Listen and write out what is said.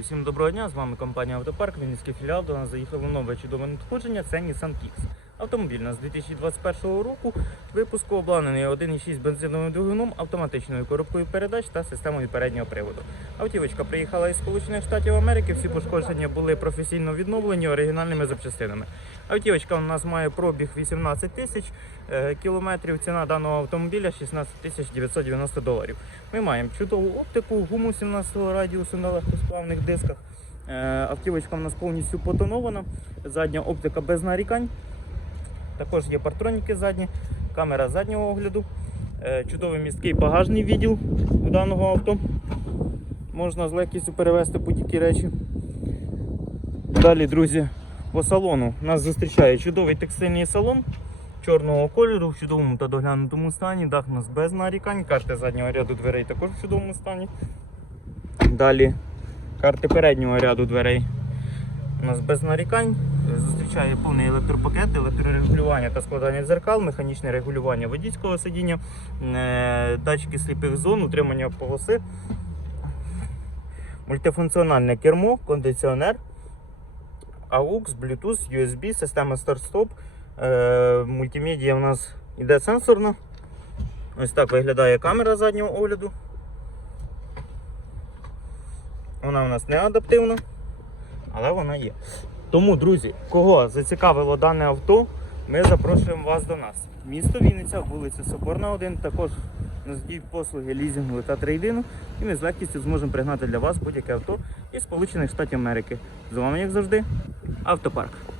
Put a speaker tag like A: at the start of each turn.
A: Всім доброго дня, з вами компанія Автопарк, Вінницький філіал. До нас заїхало нове чудове надходження, це Nissan Kicks. Автомобіль нас з 2021 року випуску обладнаний 1,6 бензиновим двигуном, автоматичною коробкою передач та системою переднього приводу. Автівочка приїхала із Сполучених Штатів Америки, всі пошкодження були професійно відновлені оригінальними запчастинами. Автівочка у нас має пробіг 18 тисяч е, кілометрів, ціна даного автомобіля 16 тисяч 990 доларів. Ми маємо чудову оптику, гуму 17-го радіусу на легкосплавних дисках. Е, Автівочка у нас повністю потонована, задня оптика без нарікань. Також є партроніки задні, камера заднього огляду, е, чудовий місткий багажний відділ у даного авто. Можна з легкістю перевезти будь-які речі. Далі, друзі, по салону нас зустрічає чудовий текстильний салон чорного кольору в чудовому та доглянутому стані. Дах у нас без нарікань, карти заднього ряду дверей також в чудовому стані. Далі карти переднього ряду дверей у нас без нарікань. Зустрічає повний електропакет, електрорегулювання та складання дзеркал, механічне регулювання водійського сидіння, е, датчики сліпих зон, утримання полоси, мультифункціональне кермо, кондиціонер, AUX, Bluetooth, USB, система старт-стоп. Е, Мультимедіа у нас іде сенсорна. Ось так виглядає камера заднього огляду. Вона у нас не адаптивна, але вона є. Тому, друзі, кого зацікавило дане авто, ми запрошуємо вас до нас. Місто Вінниця, вулиця Соборна 1, також надають послуги лізінгу та трейдину, і ми з легкістю зможемо пригнати для вас будь-яке авто із Сполучених Штатів Америки. З вами, як завжди, автопарк.